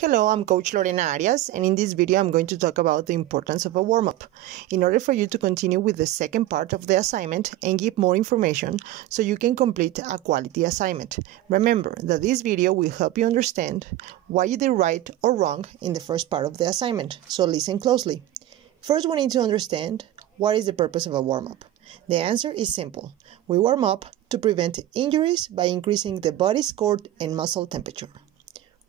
Hello, I'm Coach Lorena Arias, and in this video I'm going to talk about the importance of a warm-up. In order for you to continue with the second part of the assignment and give more information so you can complete a quality assignment. Remember that this video will help you understand why you did right or wrong in the first part of the assignment, so listen closely. First, we need to understand what is the purpose of a warm-up. The answer is simple. We warm up to prevent injuries by increasing the body's core and muscle temperature.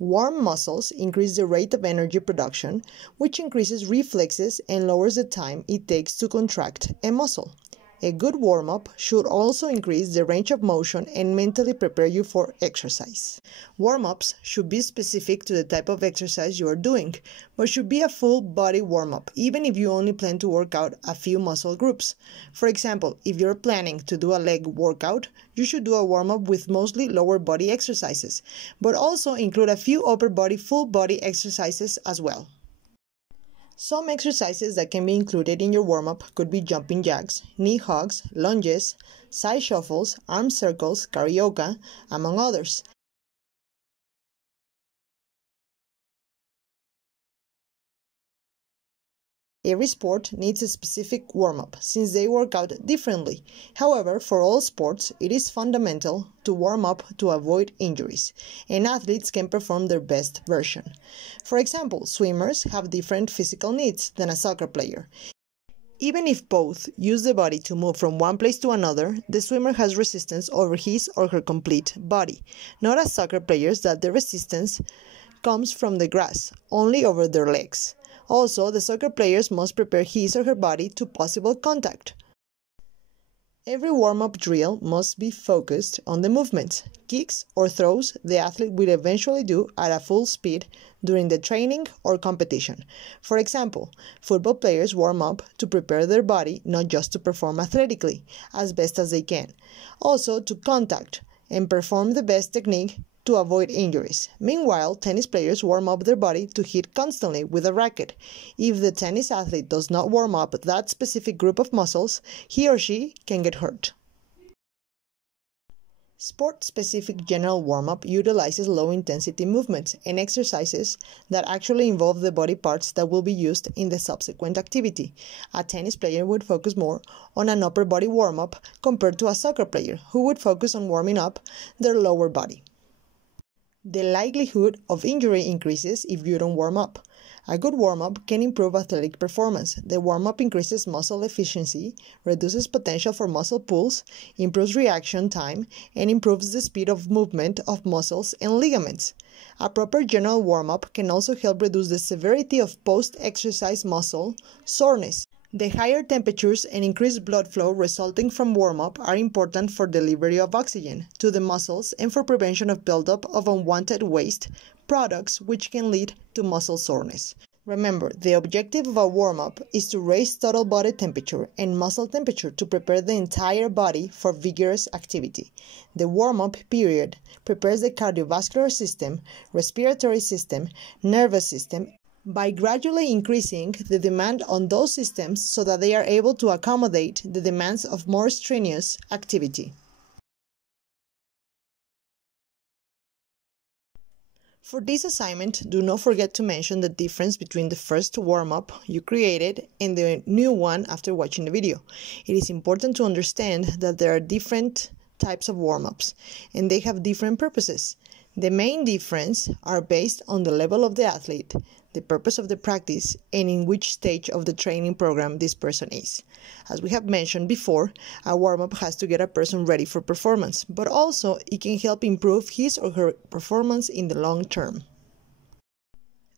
Warm muscles increase the rate of energy production, which increases reflexes and lowers the time it takes to contract a muscle. A good warm-up should also increase the range of motion and mentally prepare you for exercise. Warm-ups should be specific to the type of exercise you are doing, but should be a full body warm-up, even if you only plan to work out a few muscle groups. For example, if you're planning to do a leg workout, you should do a warm-up with mostly lower body exercises, but also include a few upper body, full body exercises as well. Some exercises that can be included in your warm-up could be jumping jacks, knee hugs, lunges, side shuffles, arm circles, karaoke, among others. Every sport needs a specific warm-up since they work out differently. However, for all sports, it is fundamental to warm up to avoid injuries, and athletes can perform their best version. For example, swimmers have different physical needs than a soccer player. Even if both use the body to move from one place to another, the swimmer has resistance over his or her complete body, not as soccer players that the resistance comes from the grass, only over their legs. Also, the soccer players must prepare his or her body to possible contact. Every warm-up drill must be focused on the movements, kicks, or throws the athlete will eventually do at a full speed during the training or competition. For example, football players warm up to prepare their body not just to perform athletically as best as they can, also to contact and perform the best technique to avoid injuries. Meanwhile, tennis players warm up their body to hit constantly with a racket. If the tennis athlete does not warm up that specific group of muscles, he or she can get hurt. Sport-specific general warm-up utilizes low-intensity movements and exercises that actually involve the body parts that will be used in the subsequent activity. A tennis player would focus more on an upper body warm-up compared to a soccer player who would focus on warming up their lower body. The likelihood of injury increases if you don't warm up. A good warm-up can improve athletic performance. The warm-up increases muscle efficiency, reduces potential for muscle pulls, improves reaction time, and improves the speed of movement of muscles and ligaments. A proper general warm-up can also help reduce the severity of post-exercise muscle soreness. The higher temperatures and increased blood flow resulting from warm-up are important for delivery of oxygen to the muscles and for prevention of buildup of unwanted waste products which can lead to muscle soreness. Remember, the objective of a warm-up is to raise total body temperature and muscle temperature to prepare the entire body for vigorous activity. The warm-up period prepares the cardiovascular system, respiratory system, nervous system, by gradually increasing the demand on those systems so that they are able to accommodate the demands of more strenuous activity. For this assignment, do not forget to mention the difference between the first warm-up you created and the new one after watching the video. It is important to understand that there are different types of warm-ups, and they have different purposes. The main difference are based on the level of the athlete, the purpose of the practice, and in which stage of the training program this person is. As we have mentioned before, a warm-up has to get a person ready for performance, but also it can help improve his or her performance in the long term.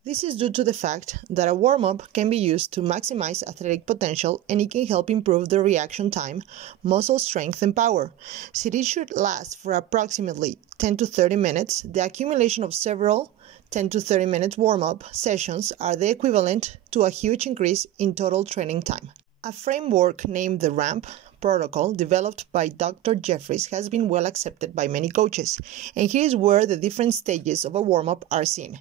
This is due to the fact that a warm-up can be used to maximize athletic potential and it can help improve the reaction time, muscle strength, and power. Since it should last for approximately 10 to 30 minutes, the accumulation of several 10 to 30 minute warm-up sessions are the equivalent to a huge increase in total training time. A framework named the RAMP protocol developed by Dr. Jeffries has been well accepted by many coaches, and here is where the different stages of a warm-up are seen.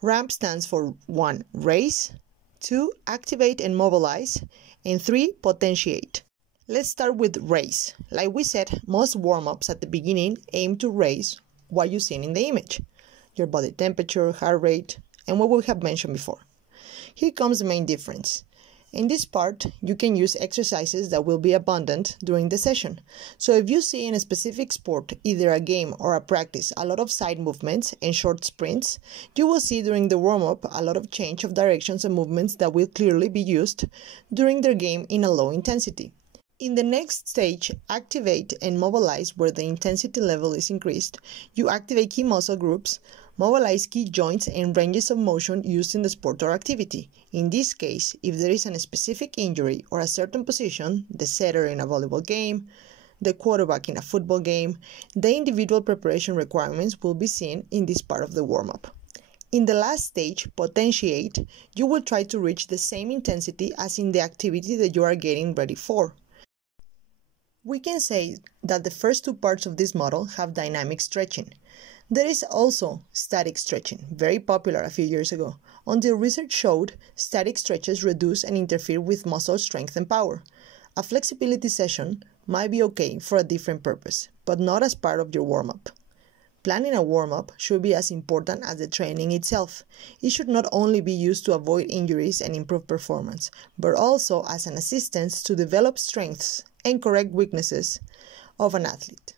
RAMP stands for 1. Raise, 2. Activate and mobilize, and 3. Potentiate. Let's start with raise. Like we said, most warm-ups at the beginning aim to raise what you see in the image. Your body temperature, heart rate, and what we have mentioned before. Here comes the main difference. In this part, you can use exercises that will be abundant during the session. So if you see in a specific sport, either a game or a practice, a lot of side movements and short sprints, you will see during the warm-up a lot of change of directions and movements that will clearly be used during their game in a low intensity. In the next stage, activate and mobilize where the intensity level is increased. You activate key muscle groups, mobilize key joints and ranges of motion used in the sport or activity. In this case, if there is a specific injury or a certain position, the setter in a volleyball game, the quarterback in a football game, the individual preparation requirements will be seen in this part of the warm-up. In the last stage, potentiate, you will try to reach the same intensity as in the activity that you are getting ready for. We can say that the first two parts of this model have dynamic stretching. There is also static stretching, very popular a few years ago, until research showed static stretches reduce and interfere with muscle strength and power. A flexibility session might be okay for a different purpose, but not as part of your warm-up. Planning a warm-up should be as important as the training itself. It should not only be used to avoid injuries and improve performance, but also as an assistance to develop strengths and correct weaknesses of an athlete.